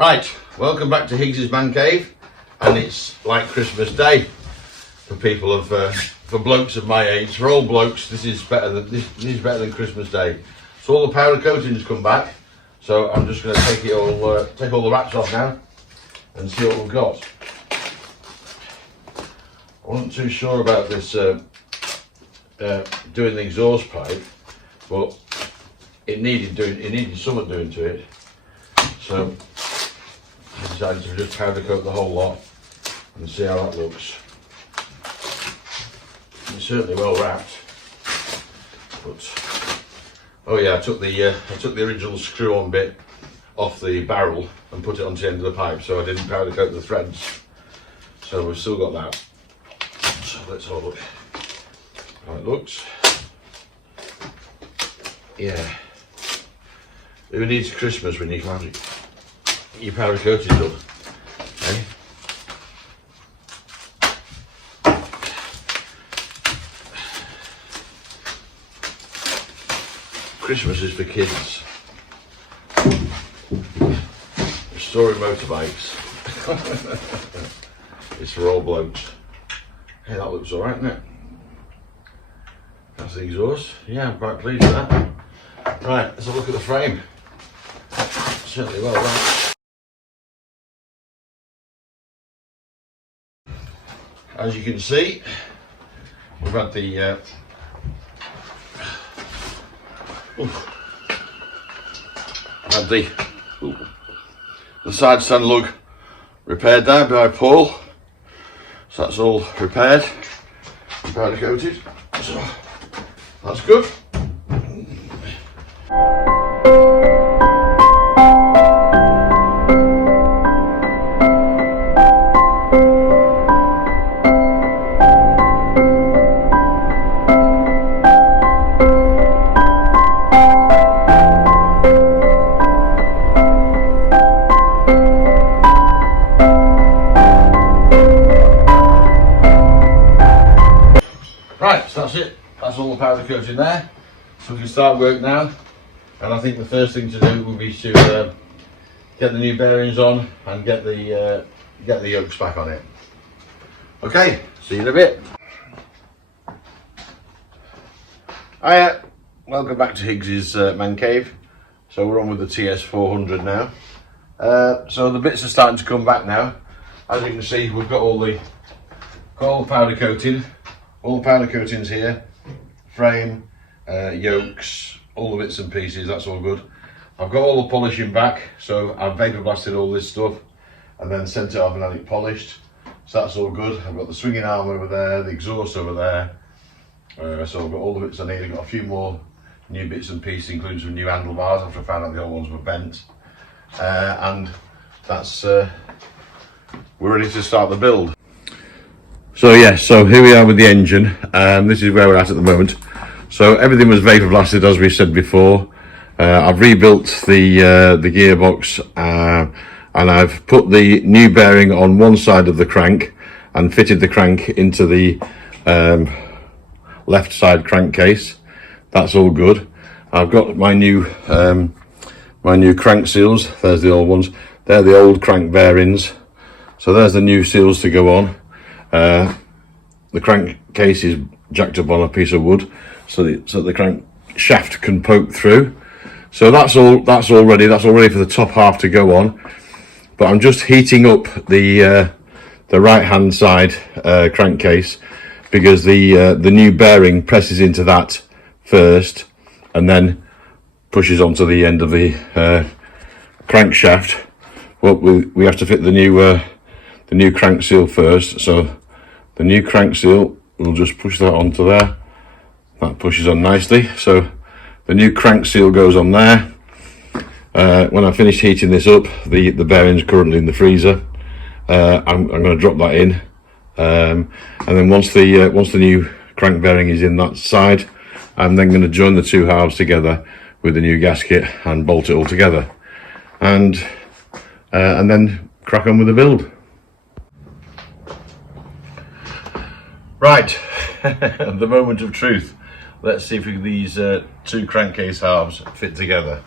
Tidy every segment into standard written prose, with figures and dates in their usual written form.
Right, welcome back to Higgsy's Man Cave, and it's like Christmas Day for people of for blokes of my age. For all blokes, this is better than Christmas Day. So all the powder coating's come back, so I'm just going to take all the wraps off now and see what we've got. I wasn't too sure about this doing the exhaust pipe, but it needed something doing to it, so I decided to just powder coat the whole lot and see how that looks. It's certainly well wrapped, but oh yeah, I took the original screw-on bit off the barrel and put it onto the end of the pipe, so I didn't powder coat the threads. So we've still got that. So let's have a look how it looks. Yeah. Who needs Christmas when you can have it? Your powder coating done, eh? Christmas is for kids. Restoring motorbikes. It's for all blokes. Hey, that looks alright, isn't it? That's the exhaust. Yeah, I'm quite pleased with that. Right, let's have a look at the frame. Certainly well done. As you can see, we've had the side stand lug repaired there by Paul, so that's all repaired and powder coated, so that's good. Right, so that's it. That's all the powder coating there. So we can start work now. And I think the first thing to do will be to get the new bearings on and get the yokes back on it. Okay, see you in a bit. Hiya, welcome back to Higgsy's Man Cave. So we're on with the TS400 now. So the bits are starting to come back now. As you can see, we've got all the powder coating. All the powder coatings here, frame, yokes, all the bits and pieces, that's all good. I've got all the polishing back, so I've vapor blasted all this stuff and then sent it off and had it polished. So that's all good. I've got the swinging arm over there, the exhaust over there. So I've got all the bits I need. I've got a few more new bits and pieces, including some new handlebars after I found out the old ones were bent. And that's, we're ready to start the build. So yeah, so here we are with the engine. This is where we're at the moment. So everything was vapor blasted, as we said before. I've rebuilt the gearbox and I've put the new bearing on one side of the crank and fitted the crank into the left side crankcase. That's all good. I've got my new crank seals. There's the old ones. They're the old crank bearings. So there's the new seals to go on. The crankcase is jacked up on a piece of wood, so the crank shaft can poke through. So that's all ready. That's all ready for the top half to go on. But I'm just heating up the right hand side crankcase because the new bearing presses into that first and then pushes onto the end of the crankshaft. Well, we have to fit the new crank seal first. So the new crank seal, we'll just push that onto there. That pushes on nicely. So the new crank seal goes on there. When I finish heating this up, the bearing's currently in the freezer. I'm going to drop that in, and then once the new crank bearing is in that side, I'm then going to join the two halves together with the new gasket and bolt it all together, and then crack on with the build. Right, the moment of truth. Let's see if these two crankcase halves fit together.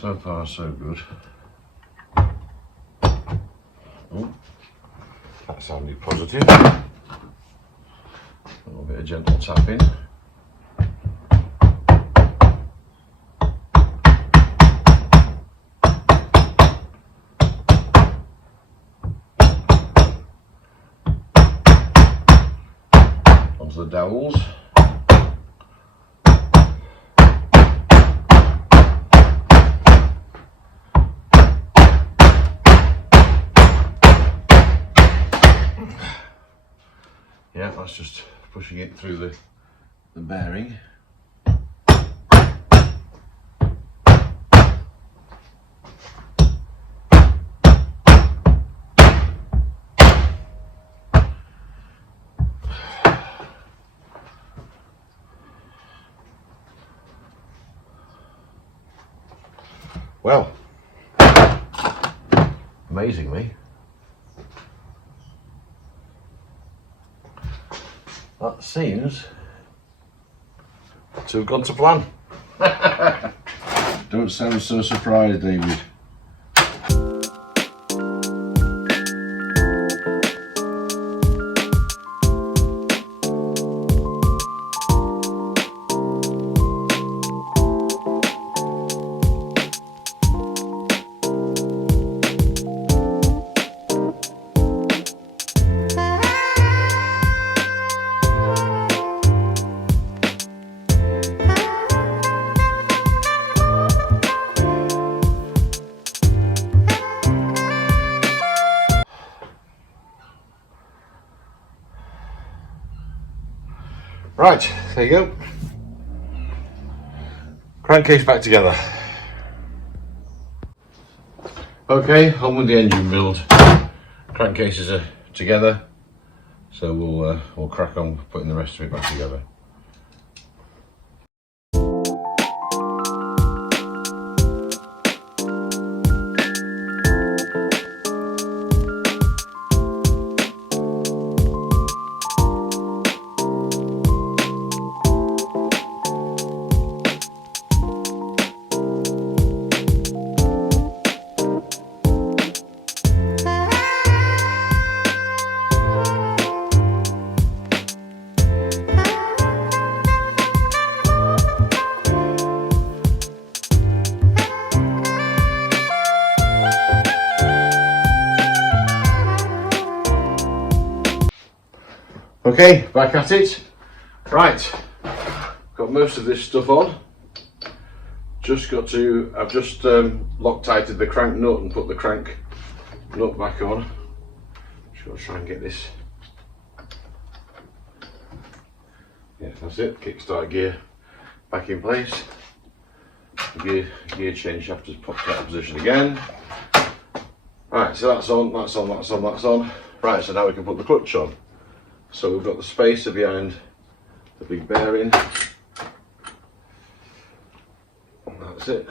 So far so good. Oh, that sounded positive. A little bit of gentle tapping. Onto the dowels. Yeah, that's just pushing it through the bearing. Well, amazingly, that seems to have gone to plan. Don't sound so surprised, David. Right, there you go. Crankcase back together. Okay, on with the engine build. Crankcases are together, so we'll crack on putting the rest of it back together. Okay, back at it. Right, got most of this stuff on. I've just Loctited the crank nut and put the crank nut back on. Just got to try and get this. Yeah, that's it. Kickstart gear back in place. Gear change shaft has popped out of position again. Right, so that's on, that's on, that's on, that's on. Right, so now we can put the clutch on. So we've got the spacer behind the big bearing. And that's it.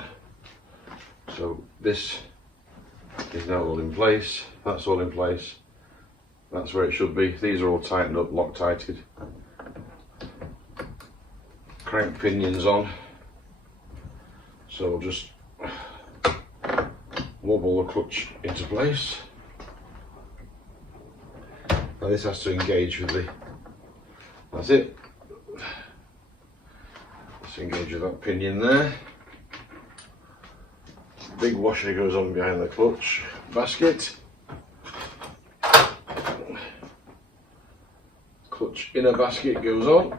So this is now all in place. That's all in place. That's where it should be. These are all tightened up, Loctited. Crank pinions on. So we'll just wobble the clutch into place. Now this has to engage with the, that's it. Let's engage with that pinion there. Big washer goes on behind the clutch basket. Clutch inner basket goes on.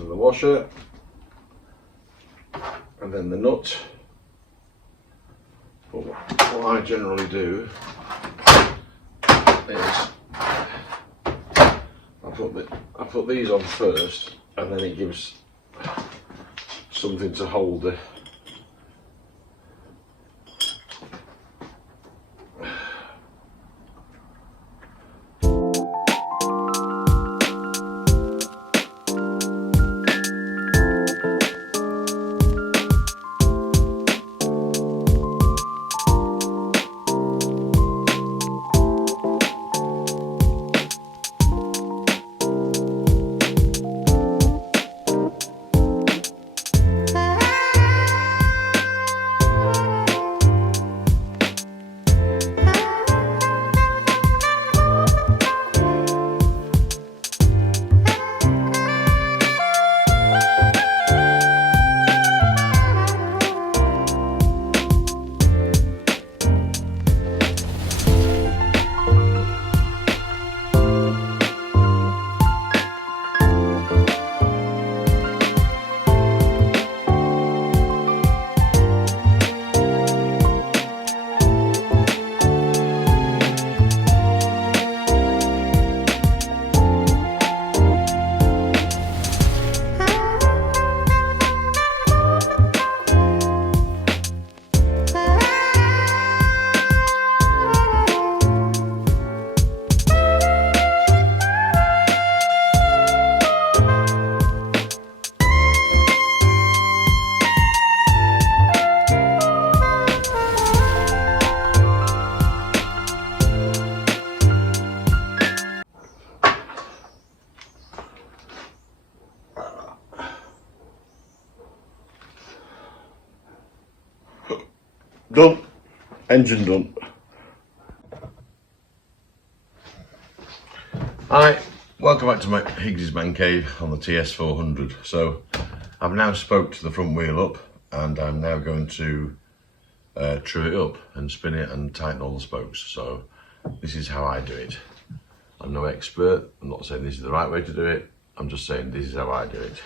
And the washer, and then the nut. But what I generally do is I put these on first, and then it gives something to hold the Done. Engine done. Hi, welcome back to my Higgsy's Man Cave on the TS400. So I've now spoke to the front wheel up and I'm now going to true it up and spin it and tighten all the spokes. So this is how I do it. I'm no expert, I'm not saying this is the right way to do it, I'm just saying this is how I do it.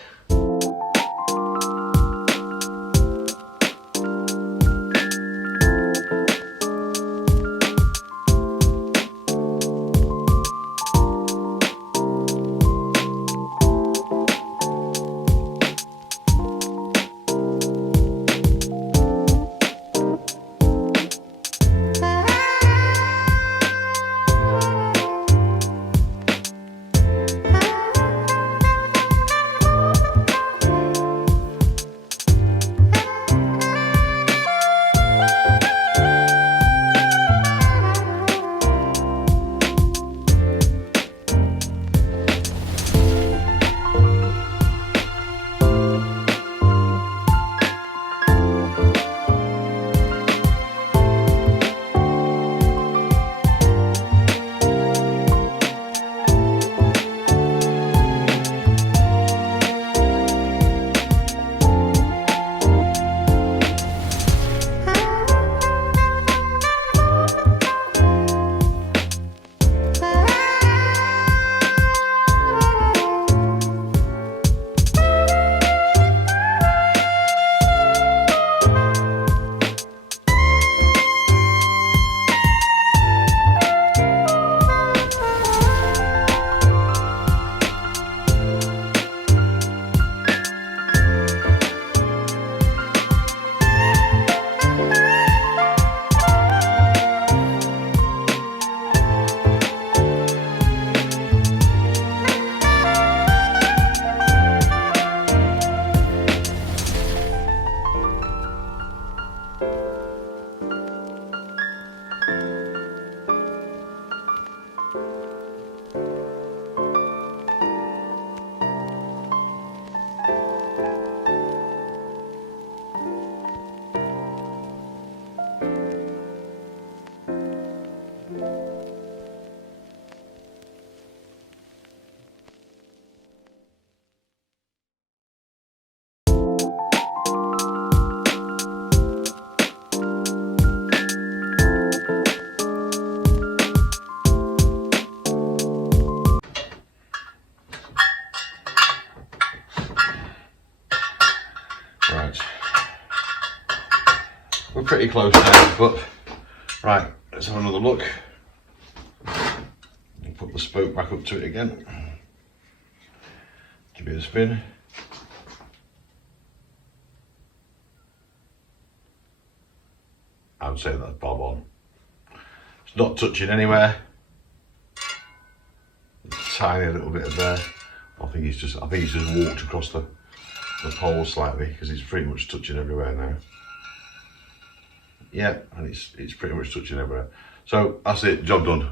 Right, we're pretty close now, but right, let's have another look. And put the spoke back up to it again. Give it a spin. I would say that's bob on. It's not touching anywhere. Tiny little bit of there. I think he's just walked across the pole slightly because it's pretty much touching everywhere now. Yeah, and it's pretty much touching everywhere. So that's it, job done.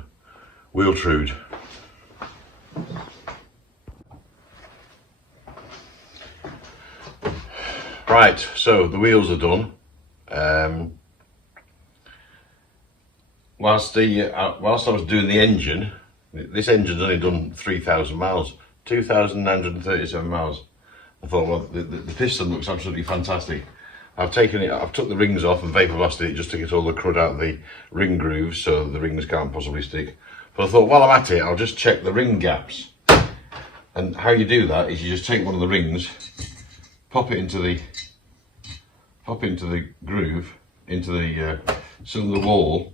Wheel trued. Right, so the wheels are done. Whilst I was doing the engine, this engine's only done 3,000 miles, 2,937 miles. I thought, well, the piston looks absolutely fantastic. I've took the rings off and vapor blasted it just to get all the crud out of the ring grooves so the rings can't possibly stick. But I thought, while I'm at it, I'll just check the ring gaps. And how you do that is you just take one of the rings, pop it into the groove, into the cylinder wall,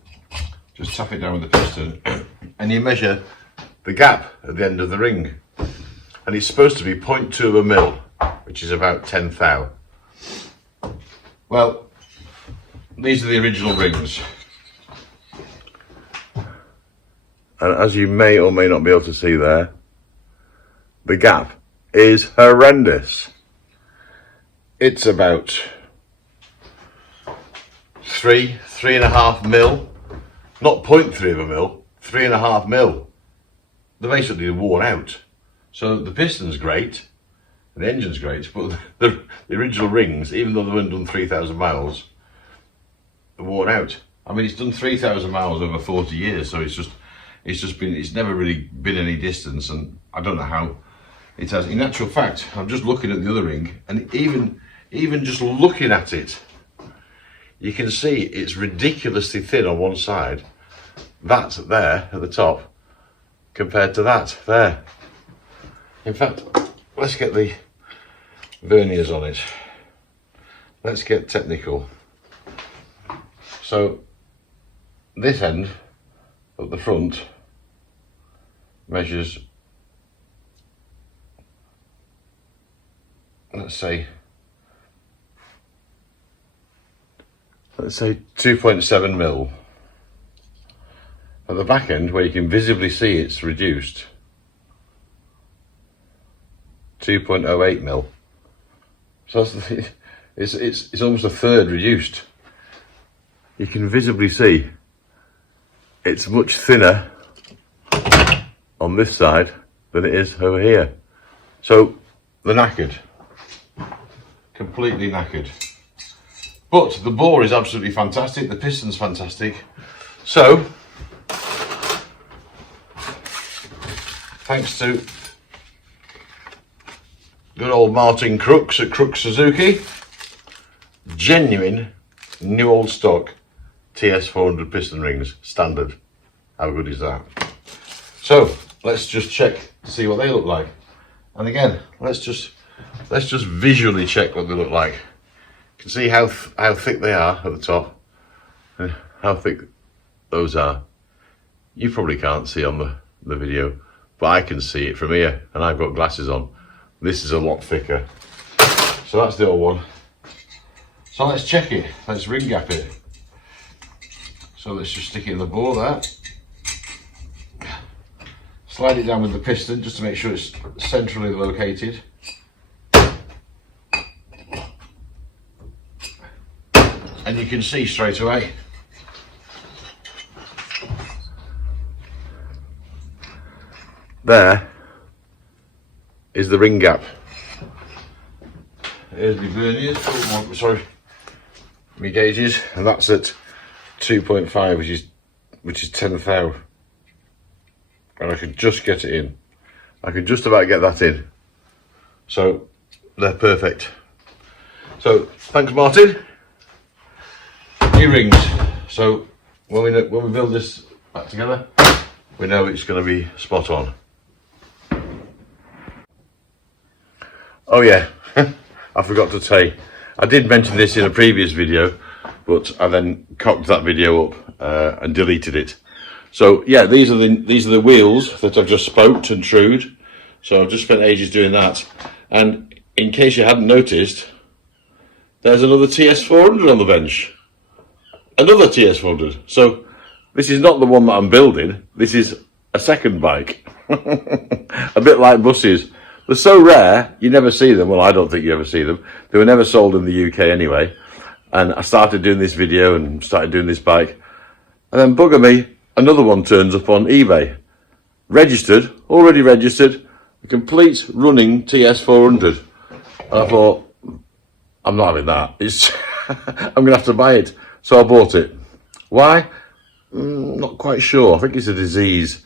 just tap it down with the piston, and you measure the gap at the end of the ring. And it's supposed to be 0.2 of a mil, which is about 10 thou. Well, these are the original rings. And as you may or may not be able to see there, the gap is horrendous. It's about 3.5 mil, not 0.3 of a mil, 3.5 mil. They're basically worn out. So the piston's great, and the engine's great, but the original rings, even though they weren't done 3,000 miles, worn out. I mean, it's done 3,000 miles over 40 years, so it's never really been any distance, and I don't know how it has. In actual fact, I'm just looking at the other ring, and even just looking at it, you can see it's ridiculously thin on one side. That's there at the top compared to that there. In fact, let's get the verniers on it. Let's get technical. So this end at the front measures, let's say 2.7 mil. At the back end, where you can visibly see it's reduced, 2.08 mil. So it's almost a third reduced. You can visibly see it's much thinner on this side than it is over here. So they're knackered, completely knackered. But the bore is absolutely fantastic, the piston's fantastic. So, thanks to good old Martin Crooks at Crooks Suzuki, genuine new old stock TS400 piston rings, standard. How good is that? So let's just check to see what they look like. And again, let's just visually check what they look like. You can see how thick they are at the top, and how thick those are. You probably can't see on the video, but I can see it from here, and I've got glasses on. This is a lot thicker. So that's the old one. So let's check it. Let's ring gap it. So let's just stick it in the bore there. Slide it down with the piston just to make sure it's centrally located. And you can see straight away. There is the ring gap. Here's my verniers, sorry, my gauges, and that's at 2.5, which is 10 thou. And I could just get it in. I could just about get that in. So they're perfect. So thanks, Martin. New rings. So when we build this back together, we know it's going to be spot on. Oh yeah, I forgot to say, I did mention this in a previous video, but I then cocked that video up and deleted it. So yeah, these are the wheels that I've just spoked and trued. So I've just spent ages doing that. And in case you hadn't noticed, there's another TS400 on the bench. Another TS400. So this is not the one that I'm building. This is a second bike. A bit like buses. They're so rare, you never see them. Well, I don't think you ever see them. They were never sold in the UK anyway. And I started doing this video and started doing this bike. And then bugger me, another one turns up on eBay. Registered, already registered, a complete running TS400. And I thought, I'm not having that. I'm going to have to buy it. So I bought it. Why? Not quite sure. I think it's a disease.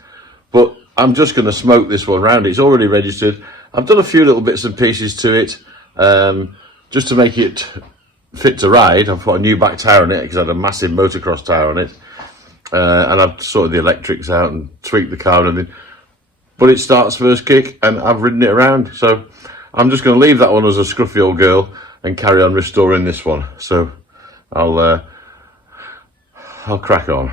But I'm just going to smoke this one round. It's already registered. I've done a few little bits and pieces to it, just to make it fit to ride. I've put a new back tyre on it because I had a massive motocross tyre on it. And I've sorted the electrics out and tweaked the car and everything. But it starts first kick and I've ridden it around. So I'm just going to leave that one as a scruffy old girl and carry on restoring this one. So I'll crack on.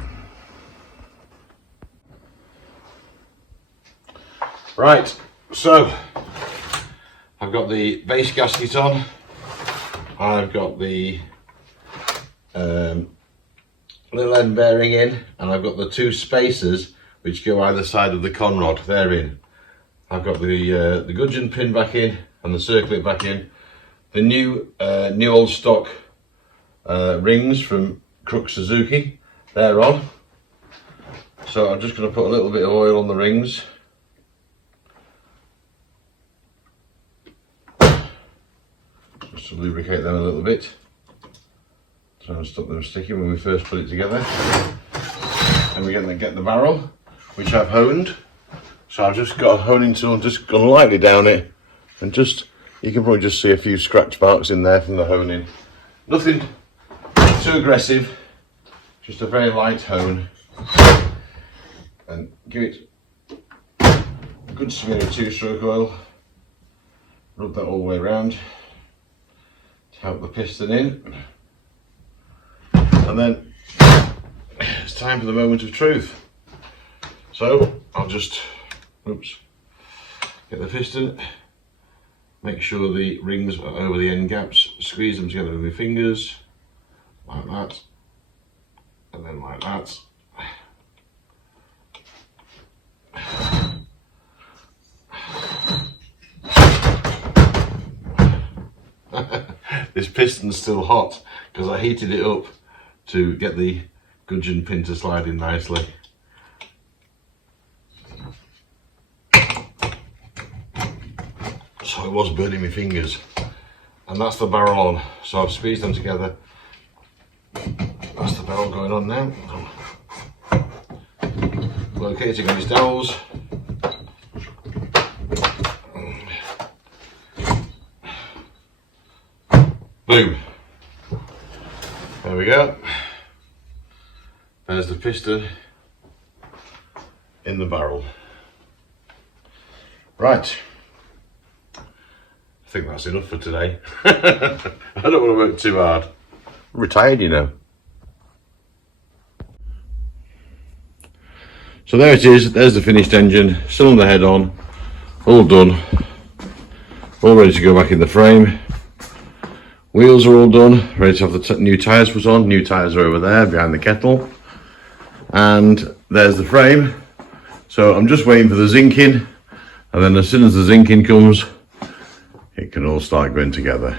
Right, so I've got the base gasket on. I've got the little end bearing in, and I've got the two spacers which go either side of the conrod. They're in. I've got the gudgeon pin back in and the circlip back in. The new old stock rings from Crooks Suzuki, they're on. So I'm just going to put a little bit of oil on the rings. Just to lubricate them a little bit. So stop them sticking when we first put it together. And we're going to get the barrel, which I've honed. So I've just got a honing tool and just gone lightly down it, and just, you can probably just see a few scratch marks in there from the honing. Nothing too aggressive, just a very light hone. And give it a good smear of 2-stroke oil. Rub that all the way around to help the piston in. And then it's time for the moment of truth. So I'll just, get the piston, make sure the rings are over the end gaps, squeeze them together with my fingers, like that, and then like that. This piston's still hot because I heated it up to get the gudgeon pin to slide in nicely. So it was burning my fingers. And that's the barrel on. So I've squeezed them together. That's the barrel going on now. Locating on his dowels. Boom. There we go. There's the piston in the barrel. Right. I think that's enough for today. I don't want to work too hard. I'm retired, you know. So there it is. There's the finished engine. Cylinder head on. All done. All ready to go back in the frame. Wheels are all done. Ready to have the new tyres put on. New tyres are over there behind the kettle. And there's the frame. So I'm just waiting for the zinking. And then as soon as the zinking comes, it can all start going together.